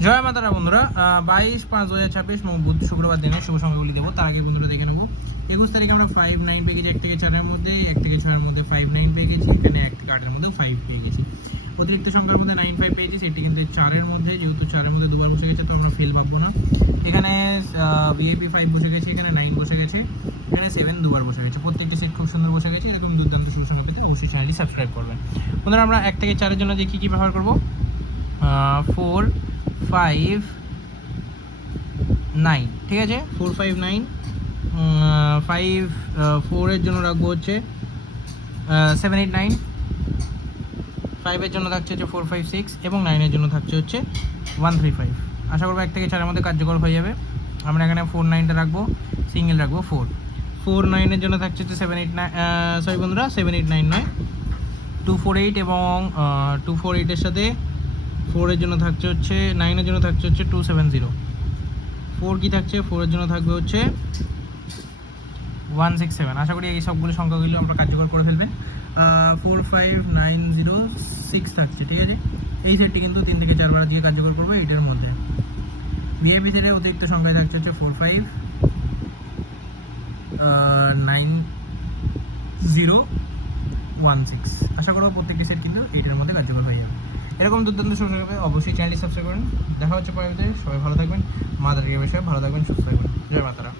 জয় মাতারা বন্ধুরা, 22/5/2026 বুধ শুক্রবার দিনে শুভ সংখ্যাগুলি দেবো। তার আগে বন্ধুরা দেখে নেবো 21 তারিখে আমরা 5-9 পেয়ে গেছি, 1 থেকে 4-এর মধ্যে, 1 থেকে 6-এর মধ্যে 5-9 পেয়ে গেছি, এখানে 1 থেকে 8-এর মধ্যে 5 পেয়ে গেছি। অতিরিক্ত সংখ্যার মধ্যে 9-5 পেয়েছি, সেটি কিন্তু 4-এর মধ্যে, যেহেতু 4-এর মধ্যে দুবার বসে গেছে তো আমরা ফেল ভাববো না। এখানে ভিআইপি 5 বসে গেছে, এখানে 9 বসে গেছে, এখানে 7 দুবার বসে গেছে। প্রত্যেকটি সেট খুব সুন্দর বসে গেছে। এরকম দুর্দান্ত সলিউশন পেতে অবশ্যই চ্যানেলটি সাবস্ক্রাইব করবেন। বন্ধুরা আমরা 1 থেকে 4-এর জন্য যে কী ব্যবহার করবো, 4, 5, 9, ঠিক আছে। 4, 5, 9, 5, 4-এর জন্য রাখবো হচ্ছে 7, 8, 9, 5-এর জন্য থাকছে হচ্ছে 4, 5, 6 এবং 9-এর জন্য থাকছে হচ্ছে 1, 3, 5। আশা করবো 1 থেকে 4-এর মধ্যে কার্যকর হয়ে যাবে। আমরা এখানে 4, 9টা রাখবো, সিঙ্গেল রাখবো 4, 4, 9-এর জন্য থাকছে হচ্ছে 7, 8, 9, সরি বন্ধুরা 7, 8, 9 নয়, 2, 4, 8 এবং 2, 4, 8-এর সাথে 4-এর জন্য থাকছে হচ্ছে 9-এর জন্য থাকছে হচ্ছে 2, 7, 0। 4 কি থাকছে, 4-এর জন্য থাকবে হচ্ছে 1, 6, 7। আশা করি এই সবগুলো সংখ্যাগুলো আমরা কার্যকর করে ফেলবেন। 4, 5, 9, 0, 6 থাকছে, ঠিক আছে। এই সেটটি কিন্তু 3 থেকে 4 বার দিয়ে কার্যকর করবো এইটার মধ্যে। ভিআইপি সেটের অতিরিক্ত সংখ্যায় থাকছে হচ্ছে 4, 5, 9, 0, 1, 6। আশা করবো প্রত্যেকটি সেট কিন্তু এইটার মধ্যে কার্যকর হয়ে যাবে। এরকম দুর্দান্ত সমস্যা হবে অবশ্যই চ্যানেলটি সাবস্ক্রাইব করুন। দেখা হচ্ছে পরবর্তীতে। সবাই ভালো থাকবেন, মাতার বিষয়ে ভালো থাকবেন, সুস্থ থাকবেন। জয় মাতারা।